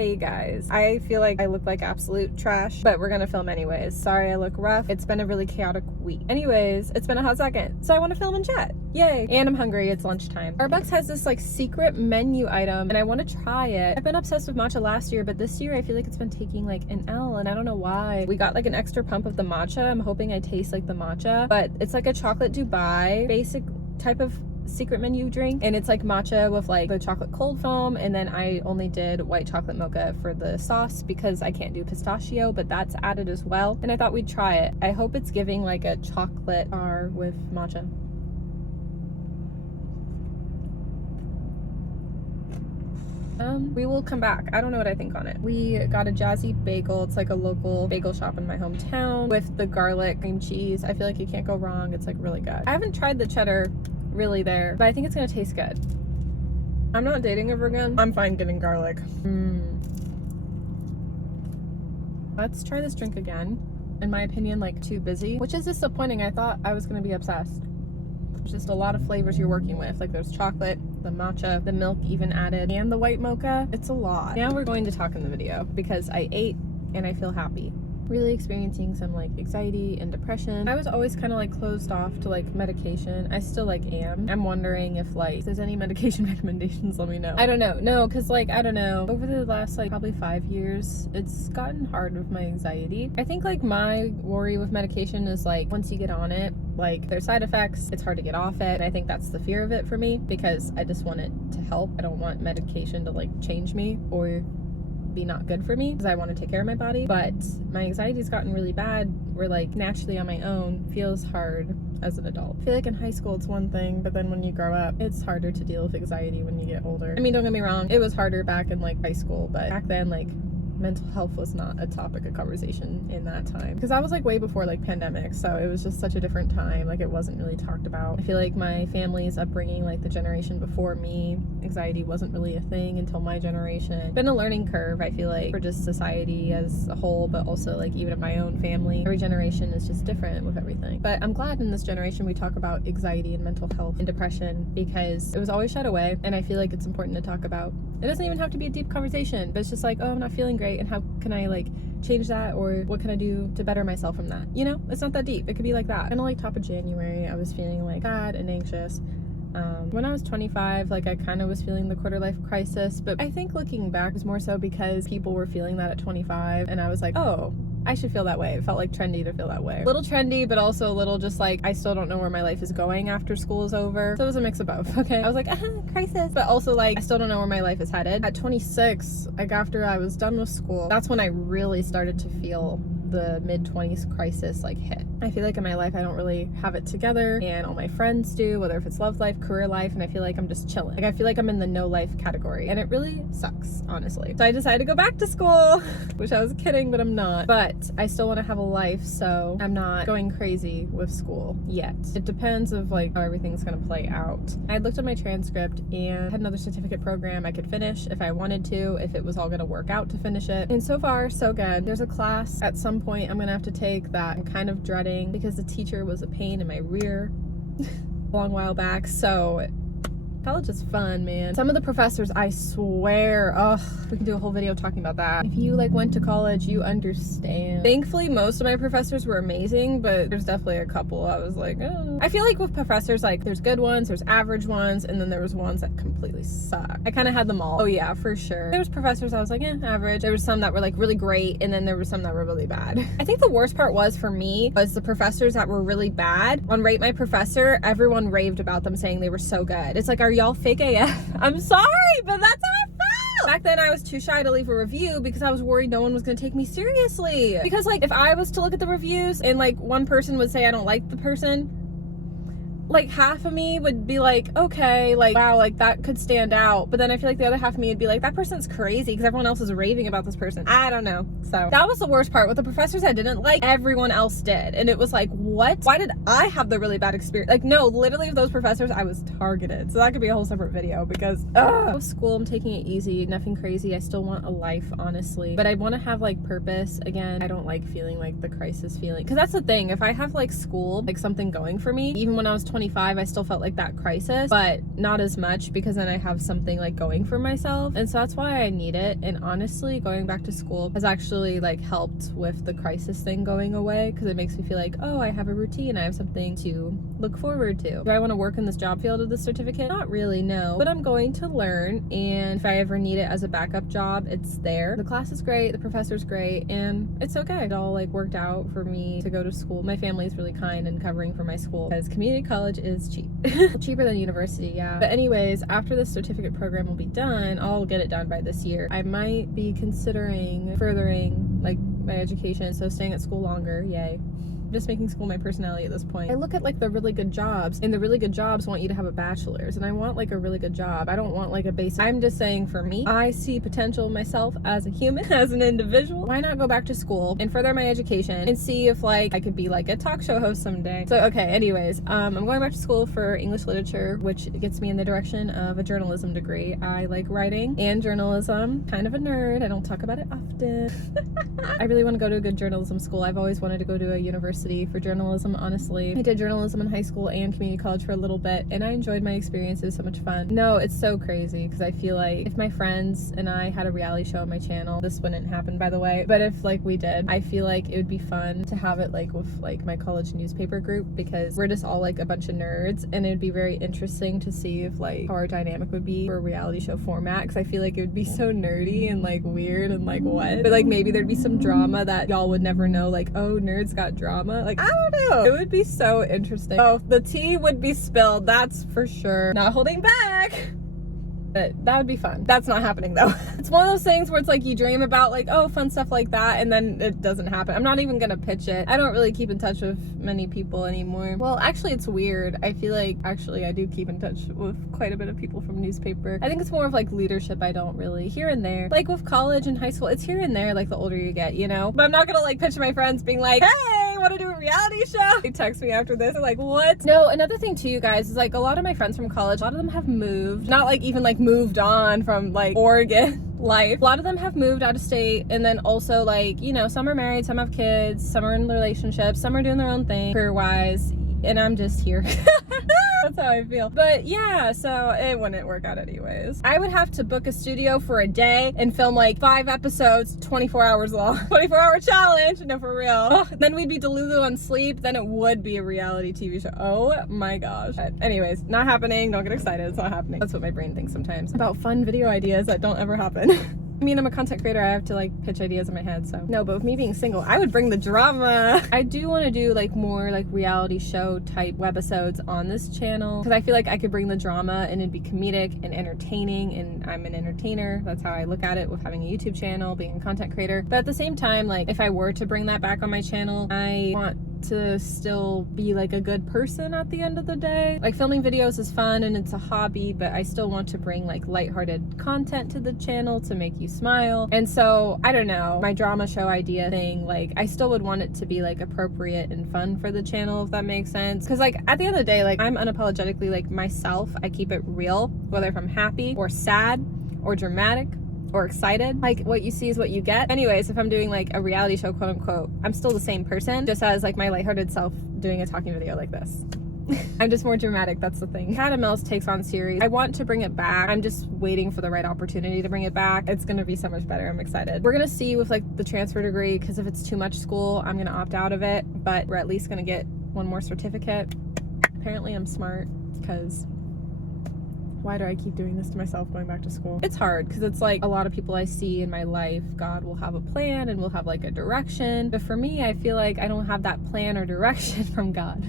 Hey guys, I feel like I look like absolute trash, but we're gonna film anyways. Sorry I look rough. It's been a really chaotic week. Anyways, it's been a hot second, so I want to film and chat. Yay! And I'm hungry, it's lunchtime. Starbucks has this like secret menu item and I want to try it. I've been obsessed with matcha last year, but this year I feel like it's been taking like an L and I don't know why. We got like an extra pump of the matcha. I'm hoping I taste like the matcha, but it's like a chocolate Dubai basic type of secret menu drink, and it's like matcha with like the chocolate cold foam, and then I only did white chocolate mocha for the sauce because I can't do pistachio, but that's added as well, and I thought we'd try it. I hope it's giving like a chocolate bar with matcha. We will come back. I don't know what I think on it. We got a Jazzy bagel. It's like a local bagel shop in my hometown with the garlic cream cheese. I feel like you can't go wrong. It's like really good. I haven't tried the cheddar really there, but I think it's gonna taste good. I'm not dating ever again. I'm fine getting garlic. Let's try this drink again. In my opinion, like too busy, which is disappointing. I thought I was gonna be obsessed. There's just a lot of flavors you're working with. Like there's chocolate, the matcha, the milk even added, and the white mocha. It's a lot. Now we're going to talk in the video because I ate and I feel happy. Really experiencing some like anxiety and depression. I was always kind of like closed off to like medication. I still like am. I'm wondering if like there's any medication recommendations, let me know. I don't know. No, because like I don't know, over the last like probably 5 years it's gotten hard with my anxiety. I think like my worry with medication is like once you get on it, like there's side effects, it's hard to get off it, and I think that's the fear of it for me because I just want it to help. I don't want medication to like change me or be not good for me because I want to take care of my body. But my anxiety's gotten really bad where like naturally on my own feels hard as an adult. I feel like in high school it's one thing, but then when you grow up it's harder to deal with anxiety when you get older. I mean, don't get me wrong, it was harder back in like high school, but back then like mental health was not a topic of conversation in that time because I was like way before like pandemic, so it was just such a different time. Like it wasn't really talked about. I feel like my family's upbringing, like the generation before me, anxiety wasn't really a thing until my generation. Been a learning curve, I feel like, for just society as a whole, but also like even in my own family. Every generation is just different with everything. But I'm glad in this generation we talk about anxiety and mental health and depression because it was always shut away, and I feel like it's important to talk about. It doesn't even have to be a deep conversation, but it's just like, oh, I'm not feeling great, and how can I like change that, or what can I do to better myself from that? You know, it's not that deep. It could be like that. Kind of like top of January, I was feeling like sad and anxious. When I was 25, like I kind of was feeling the quarter life crisis, but I think looking back was more so because people were feeling that at 25, and I was like, oh, I should feel that way. It felt like trendy to feel that way. A little trendy, but also a little just like, I still don't know where my life is going after school is over. So it was a mix of both, okay? I was like, crisis. But also like, I still don't know where my life is headed. At 26, like after I was done with school, that's when I really started to feel the mid-20s crisis like hit. I feel like in my life I don't really have it together, and all my friends do, whether if it's love life, career life, and I feel like I'm just chilling. Like I feel like I'm in the no life category, and it really sucks, honestly. So I decided to go back to school, which I was kidding, but I'm not. But I still want to have a life, so I'm not going crazy with school yet. It depends of like how everything's gonna play out. I looked at my transcript and had another certificate program I could finish if I wanted to, if it was all gonna work out to finish it. And so far, so good. There's a class at some point I'm gonna have to take that I'm kind of dreading because the teacher was a pain in my rear a long while back. So college is fun, man. Some of the professors, I swear, we can do a whole video talking about that. If you like went to college, you understand. Thankfully, most of my professors were amazing, but there's definitely a couple I was like, oh. I feel like with professors, like there's good ones, there's average ones, and then there was ones that completely suck. I kind of had them all. Oh yeah, for sure. There was professors I was like, average. There was some that were like really great, and then there were some that were really bad. I think the worst part was for me was the professors that were really bad. On Rate My Professor, everyone raved about them saying they were so good. It's like, are y'all fake AF? I'm sorry, but that's how I felt. Back then I was too shy to leave a review because I was worried no one was gonna take me seriously. Because like if I was to look at the reviews and like one person would say I don't like the person, like half of me would be like, okay, like wow, like that could stand out, but then I feel like the other half of me would be like, that person's crazy because everyone else is raving about this person. I don't know. So that was the worst part. With the professors I didn't like, everyone else did, and it was like, what? Why did I have the really bad experience? Like no, literally with those professors I was targeted. So that could be a whole separate video because with school I'm taking it easy, nothing crazy. I still want a life, honestly, but I want to have like purpose again. I don't like feeling like the crisis feeling, because that's the thing. If I have like school, like something going for me, even when I was 20 25, I still felt like that crisis, but not as much because then I have something like going for myself. And so that's why I need it. And honestly, going back to school has actually like helped with the crisis thing going away, because it makes me feel like, oh, I have a routine, I have something to look forward to. Do I want to work in this job field of this certificate? Not really, no, but I'm going to learn, and if I ever need it as a backup job, it's there. The class is great, the professor's great, and it's okay. It all like worked out for me to go to school. My family is really kind and covering for my school because community college is cheap. Cheaper than university, yeah. But anyways, after this certificate program will be done, I'll get it done by this year. I might be considering furthering like my education, so staying at school longer, yay. Just making school my personality at this point. I look at like the really good jobs, and the really good jobs want you to have a bachelor's, and I want like a really good job. I don't want like a basic. I'm just saying, for me, I see potential in myself as a human, as an individual. Why not go back to school and further my education and see if like I could be like a talk show host someday? So okay, anyways, I'm going back to school for English literature, which gets me in the direction of a journalism degree. I like writing and journalism. Kind of a nerd. I don't talk about it often. I really want to go to a good journalism school. I've always wanted to go to a university for journalism, honestly. I did journalism in high school and community college for a little bit, and I enjoyed my experience. It was so much fun. No, it's so crazy, because I feel like if my friends and I had a reality show on my channel, this wouldn't happen, by the way, but if like we did, I feel like it would be fun to have it like with like my college newspaper group, because we're just all like a bunch of nerds, and it would be very interesting to see if like how our dynamic would be for a reality show format, because I feel like it would be so nerdy and like weird and like what, but like maybe there'd be some drama that y'all would never know, like, oh, nerds got drama. Like, I don't know. It would be so interesting. Oh, the tea would be spilled, that's for sure. Not holding back. But that would be fun. That's not happening though. It's one of those things where it's like you dream about like, oh, fun stuff like that, and then it doesn't happen. I'm not even gonna pitch it. I don't really keep in touch with many people anymore. Well, actually it's weird. I feel like actually I do keep in touch with quite a bit of people from newspaper. I think it's more of like leadership. I don't really, here and there. Like with college and high school, it's here and there, like the older you get, you know? But I'm not gonna like pitch my friends being like, hey, want to do a reality show? They text me after this, they're like, what? No, another thing too, you guys, is like a lot of my friends from college, a lot of them have moved. Not like even like moved on from like Oregon life. A lot of them have moved out of state, and then also like, you know, some are married, some have kids, some are in relationships, some are doing their own thing career wise, and I'm just here. That's how I feel. But yeah, so it wouldn't work out anyways. I would have to book a studio for a day and film like 5 episodes, 24 hours long. 24-hour challenge. No, for real. Oh, then we'd be delulu on sleep. Then it would be a reality TV show. Oh my gosh. But anyways, not happening. Don't get excited. It's not happening. That's what my brain thinks sometimes about fun video ideas that don't ever happen. I mean, I'm a content creator. I have to like pitch ideas in my head, so. No, but with me being single, I would bring the drama. I do want to do like more like reality show type webisodes on this channel, because I feel like I could bring the drama and it'd be comedic and entertaining, and I'm an entertainer. That's how I look at it with having a YouTube channel, being a content creator. But at the same time, like if I were to bring that back on my channel, I want to still be like a good person at the end of the day. Like filming videos is fun and it's a hobby, but I still want to bring like lighthearted content to the channel to make you smile. And so I don't know, my drama show idea thing, like I still would want it to be like appropriate and fun for the channel, if that makes sense. Because like at the end of the day, like I'm unapologetically like myself. I keep it real, whether if I'm happy or sad or dramatic or excited. Like what you see is what you get. Anyways, if I'm doing like a reality show, quote unquote, I'm still the same person, just as like my lighthearted self doing a talking video like this. I'm just more dramatic, that's the thing. Cat and Mouse Takes On series, I want to bring it back. I'm just waiting for the right opportunity to bring it back. It's gonna be so much better. I'm excited. We're gonna see with like the transfer degree, because if it's too much school, I'm gonna opt out of it, but we're at least gonna get one more certificate. Apparently I'm smart, because why do I keep doing this to myself, going back to school? It's hard because it's like a lot of people I see in my life, God will have a plan and will have like a direction. But for me, I feel like I don't have that plan or direction from God.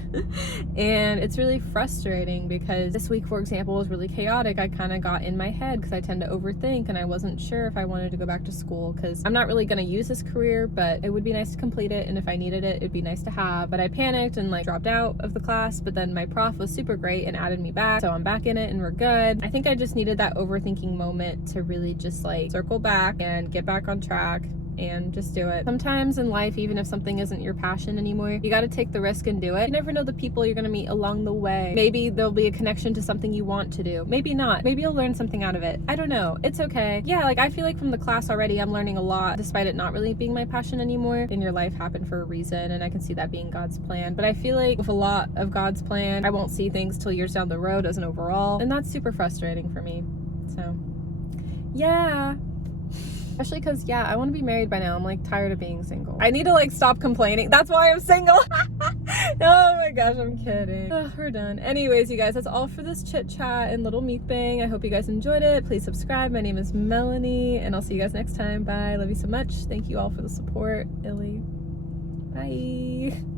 And it's really frustrating because this week, for example, was really chaotic. I kind of got in my head because I tend to overthink, and I wasn't sure if I wanted to go back to school because I'm not really going to use this career, but it would be nice to complete it. And if I needed it, it'd be nice to have. But I panicked and like dropped out of the class, but then my prof was super great and added me back. So I'm back in it and we're good. I think I just needed that overthinking moment to really just like circle back and get back on track and just do it. Sometimes in life, even if something isn't your passion anymore, you got to take the risk and do it. You never know the people you're going to meet along the way. Maybe there'll be a connection to something you want to do. Maybe not. Maybe you'll learn something out of it. I don't know. It's okay. Yeah, like I feel like from the class already, I'm learning a lot despite it not really being my passion anymore. And your life happened for a reason, and I can see that being God's plan. But I feel like with a lot of God's plan, I won't see things till years down the road as an overall, and that's super frustrating for me. So yeah, especially because I want to be married by now. I'm like tired of being single. I need to like stop complaining. That's why I'm single. Oh my gosh, I'm kidding. Ugh, we're done. Anyways, you guys, that's all for this chit chat and little mukbang. I hope you guys enjoyed it. Please subscribe. My name is Melanie, and I'll see you guys next time. Bye. Love you so much. Thank you all for the support. Illy. Bye.